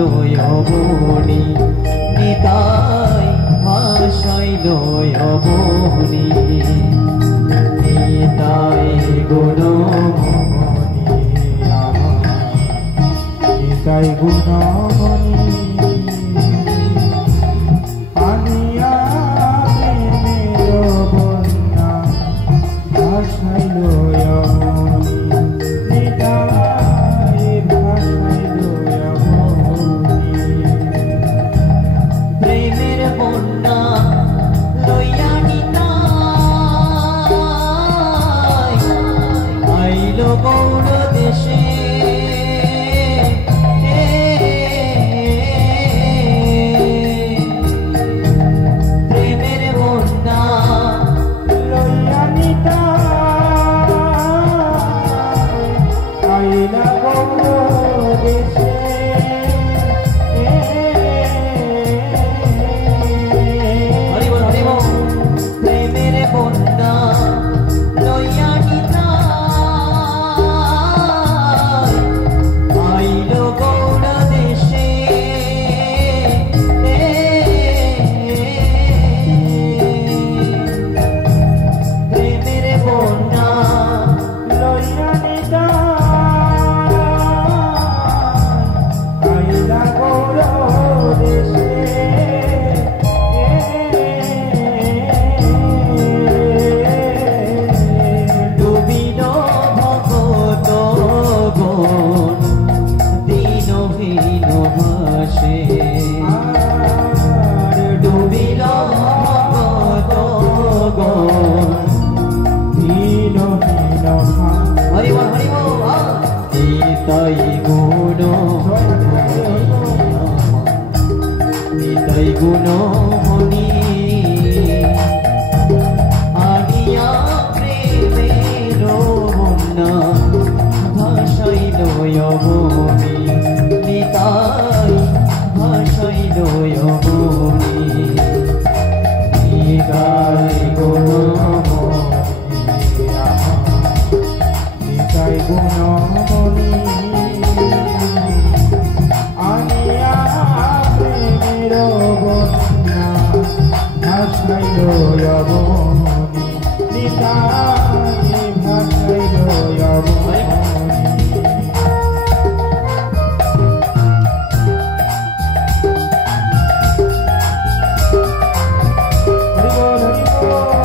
অবনি নিতাই ভাসাইল অবনি নিতাই গুণমণি নিতাই গুণমণি আনিয়া প্রেমের বন্যা ভাসাইল অবনি নিতাই ভাসাইল অবনি প্রেমের বন্যা লইয়া নিতাই আইল গৌর দেশে প্রেমের বন্যা লইয়া নিতাই আইলা গৌর দেশে হরিবল হরিবল প্রেমের বন্যা লইয়া নিতাই আইল গৌর দেশে প্রেমের বন্যা লইয়া নিতাই আইলা গৌর দেশে ডুবিল ভগত গণ দীনহীন ভাসে ডুবিল ভগত গণ হীন হরিবল হরিবল নিতাই গুণ নিতাই গুণমণি আনিয়া প্রেমের বন্যা ভাসাইল অবনি নিতাই ভাসাইল অবনি নিতাই গুণমণি নিতাই গুণমণি আনিয়া প্রেমের বন্যা ভাসাইল অবনি নিতাই ভাসাইল অবনি হরিবল হরিবল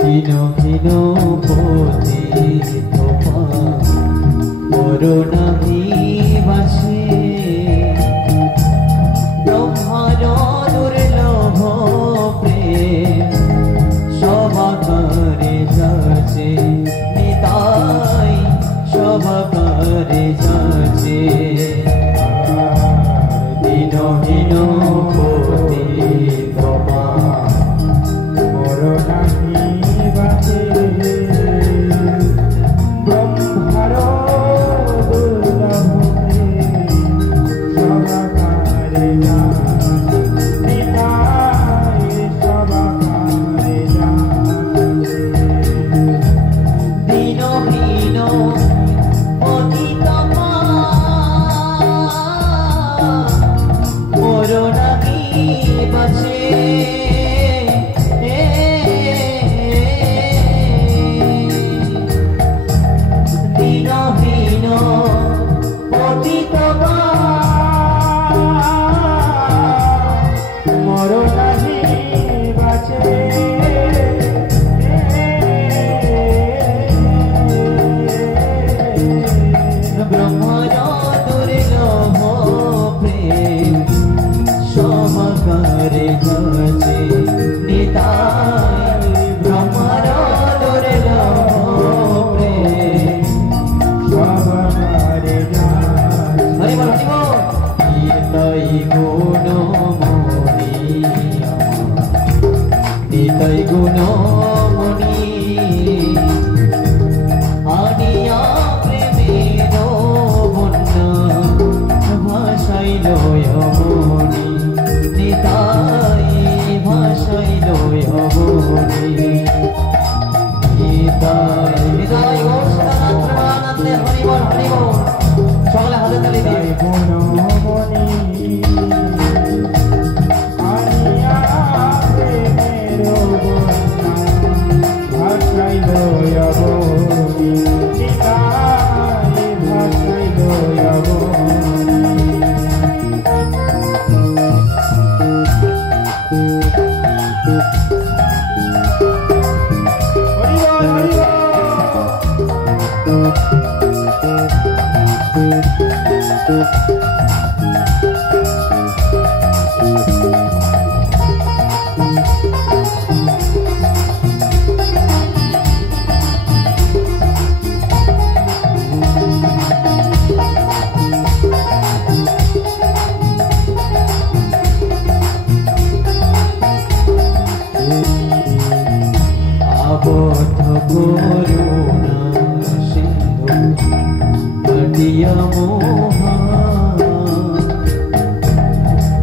দীনহীন পতিত করুণাহি বাসে ব্রহ্মার দুর্লভ প্রেম সবাকারে যাচে নিতাই সবাকারে যাচে দীনহীন পতিত করুণাহি বাসে ব্রহ্মার দুর্লভ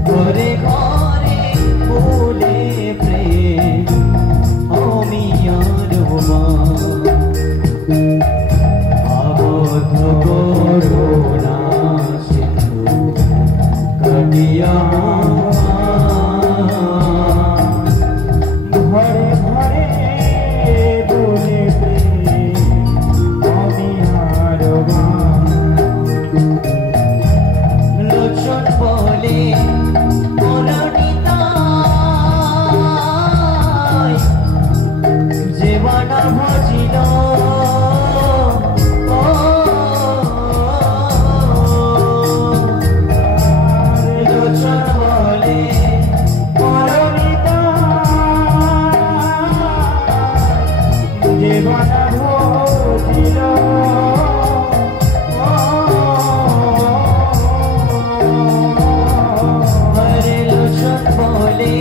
ঘরে ঘরে বলে প্রেম আমি আর আবদ্ধ করুণা সিন্ধু কাটিয়া ঘরে ঘরে বলে আমি আর লোচন বলে জীবনা ভজিল লোচন বলে জীবনা ভজিল হরে লোচন বলে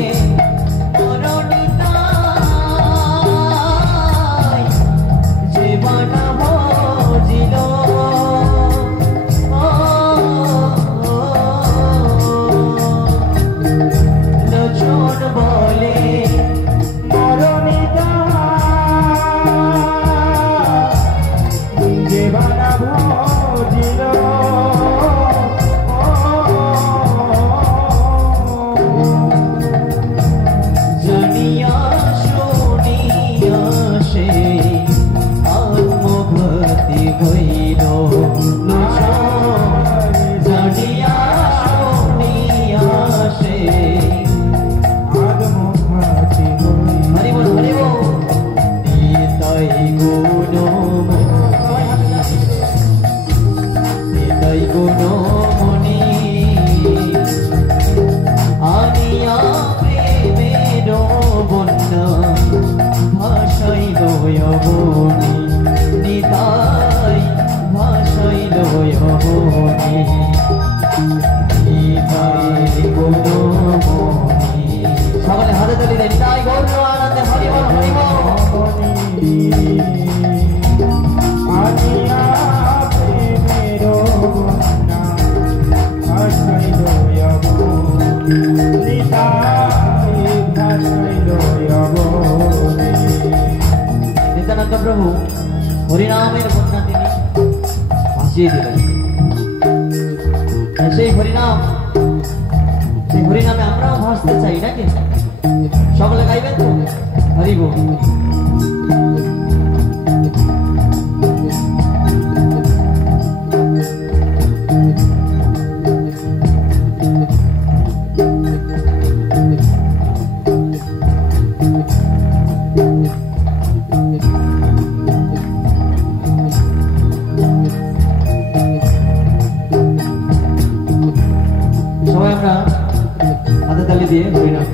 জীবনা ভজিল লোচন বলে জীবনা ভজিল জানিয়া শুনিয়া সে আত্মঘাতী হইল জানিয়া শুনিয়া সে আত্মঘাতী হরি বল নিতাই গুণমণি আনিয়া প্রেমের বন্যা ভাষাইল অবনি নিতাই ভাষাইল অবনি নিতাই গুণমণি সকলে হাতে তালি দেয় নিতাই গৌর আনন্দে হরি বল আনিয়া প্রেমের বন্যা ভাসাইল নিতাই ভাসাইল নিত্যানন্দ প্রভু হরিনামের বন্যা তিনি ভাসিয়ে দিলেন। সেই হরিনামে আমরাও ভাসতে চাই নাকি? সকলে গাইবেন তো হরি বল। সবাই আমরা হাতে তালি দিয়ে হরিনাম